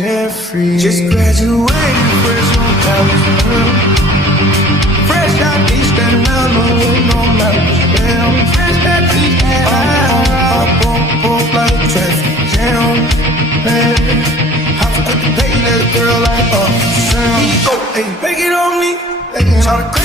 Jeffrey. Just graduated, fresh on college. Fresh out East Atlanta, no matters. Damn, fresh out East Atlanta. Up like a traffic jam. Man, I forgot to pay that girl like Sam. Hey, make it on me.